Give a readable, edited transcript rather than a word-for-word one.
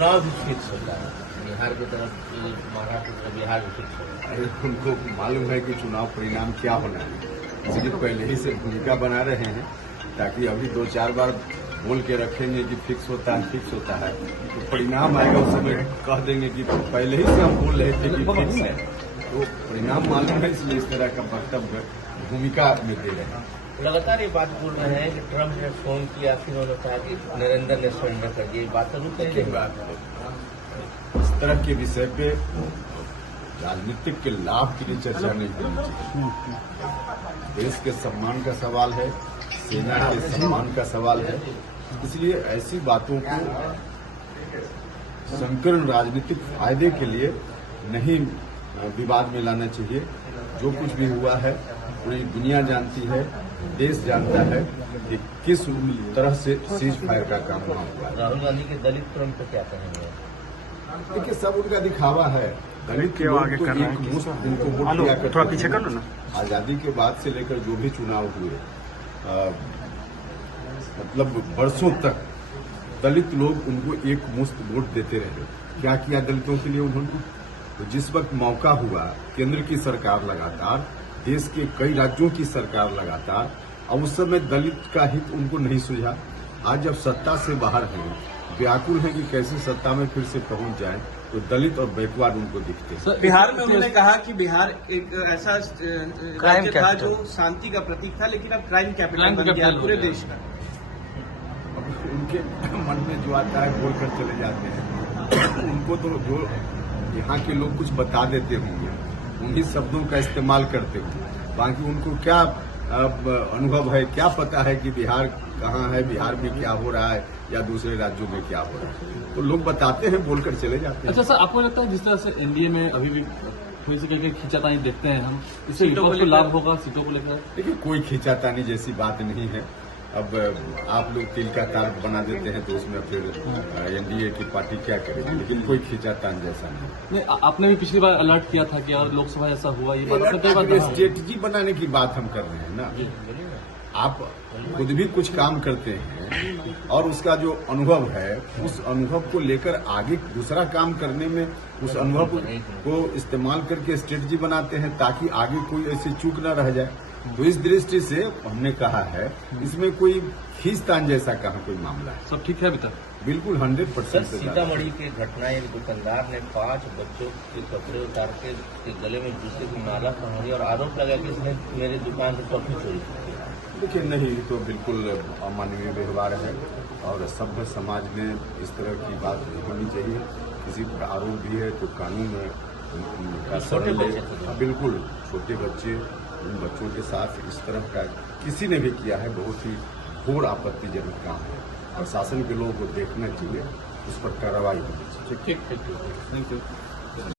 चुनाव भी फिक्स होता है, बिहार की तरफ, महाराष्ट्र की तरफ बिहार भी फिक्स होता है। अरे उनको मालूम है कि चुनाव परिणाम क्या होना है, इसलिए पहले ही से भूमिका बना रहे हैं, ताकि अभी 2-4 बार बोल के रखेंगे कि फिक्स होता है, तो परिणाम आएगा उस समय कह देंगे कि पहले ही से हम बोल रहे थे कि फिक्स है, तो परिणाम मालूम है, इसलिए इस तरह का वक्तव्य भूमिका में दे रहे हैं। लगातार ये बात बोल रहे हैं कि ट्रंप ने फोन किया, फिर उन्होंने कहा कि नरेंद्र ने सरेंडर कर दिया, बात तो रुक नहीं रही। इस तरह के विषय पे राजनीतिक के लाभ के लिए चर्चा नहीं करनी चाहिए। देश के सम्मान का सवाल है, सेना के सम्मान का सवाल है, इसलिए ऐसी बातों को संकीर्ण राजनीतिक फायदे के लिए नहीं विवाद में लाना चाहिए। जो कुछ भी हुआ है पूरी दुनिया जानती है, देश जानता है कि किस तरह से सीज फायर का काम वहां हुआ है। राहुल गांधी के दलित तुरंत पे क्या कहेंगे? देखिए, सब उनका दिखावा है। दलित लोग तो एक मुश्त उनको वोट दिया करते हैं। आजादी के बाद से लेकर जो भी चुनाव हुए, मतलब वर्षों तक दलित लोग उनको एक मुश्त वोट देते रहे। क्या किया दलितों के लिए उन्होंने? तो जिस वक्त मौका हुआ, केंद्र की सरकार लगातार, देश के कई राज्यों की सरकार लगातार, अब उस समय दलित का हित उनको नहीं सुझा। आज जब सत्ता से बाहर हैं, व्याकुल हैं कि कैसे सत्ता में फिर से पहुंच जाए, तो दलित और बैकवर्ड उनको दिखते हैं। बिहार में उन्होंने कहा कि बिहार एक ऐसा राज्य था जो शांति का प्रतीक था, लेकिन अब क्राइम कैपिटल बन गया पूरे देश का। उनके मन में जो आता है बोलकर चले जाते हैं। उनको तो जो यहाँ के लोग कुछ बता देते होंगे, उन्हीं शब्दों का इस्तेमाल करते होंगे। बाकी उनको क्या अनुभव है, क्या पता है कि बिहार कहाँ है, बिहार में क्या हो रहा है या दूसरे राज्यों में क्या हो रहा है। तो लोग बताते हैं, बोलकर चले जाते हैं। अच्छा सर, आपको लगता है जिस तरह से एनडीए में अभी भी थोड़ी सी कहीं खींचातानी देखते हैं हम, इससे विपक्ष को लाभ होगा सीटों को लेकर? देखिए, कोई खींचातानी जैसी बात नहीं है। अब आप लोग तिल का तार बना देते हैं तो उसमें फिर एनडीए की पार्टी क्या करेगी, लेकिन कोई खींचातान जैसा नहीं। आपने भी पिछली बार अलर्ट किया था कि यार लोकसभा ऐसा हुआ, ये बात स्ट्रेटजी बनाने की बात हम कर रहे हैं ना। आप खुद भी कुछ काम करते हैं और उसका जो अनुभव है, उस अनुभव को लेकर आगे दूसरा काम करने में उस अनुभव को इस्तेमाल करके स्ट्रेटजी बनाते हैं, ताकि आगे कोई ऐसी चूक न रह जाए। तो इस दृष्टि से हमने कहा है, इसमें कोई खींचतान जैसा कहाँ कोई मामला है। सब ठीक है अभी तक? बिल्कुल 100%। सीतामढ़ी की घटना, एक दुकानदार ने 5 बच्चों के कपड़े उतार के गले में जूते की माला पहना दी और आरोप लगा कि इसने मेरी दुकान से टॉफी चोरी की। देखिए, नहीं, तो बिल्कुल अमानवीय व्यवहार है और सभ्य समाज में इस तरह की बात नहीं होनी चाहिए। किसी पर आरोप भी है तो कानून छोटे बच्चे, बिल्कुल छोटे बच्चे, उन बच्चों के साथ इस तरह का किसी ने भी किया है, बहुत ही घोर आपत्तिजनक काम है और शासन के लोगों को देखना चाहिए, उस पर कार्रवाई होनी चाहिए। ठीक, थैंक यू।